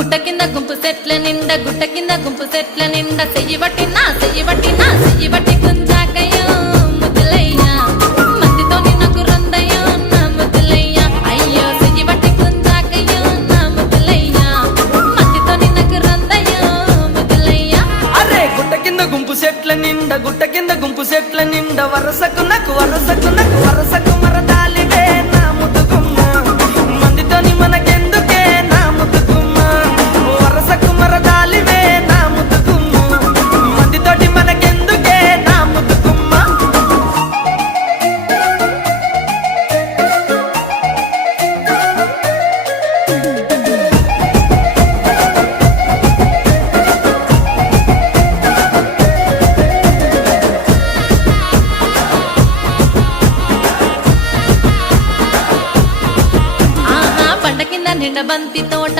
గుట్ట కింద గుంపు సెట్ల నిండా గుట్ట కింద గుంపు సెట్ల నిండా చెయ్యి పట్టినా గుంజాకయ్యో ముద్దులయ్యా మందితో నాకు రందయ్యో నా ముద్దులయ్యా అయ్యో చెయ్యి పట్టి గుంజాకయ్యో నా ముద్దులయ్యా మందితో నాకు రందయ్యో ముద్దులయ్యా. అరే గుట్ట కింద గుంపు సెట్ల నిండా గుట్ట కింద గుంపు సెట్ల నిండా వరసకు వరసకు మరదాలివే నా ముద్దుగుమ్మ మందితోని మనకెందుకే నా ముద్దుగుమ్మ వరసకు మరదాలివే నా ముద్దుగుమ్మ మందితోటి మనకెందుకే నా ముద్దుగుమ్మ. ఆహా బండ కింద నిండ బంతి తోట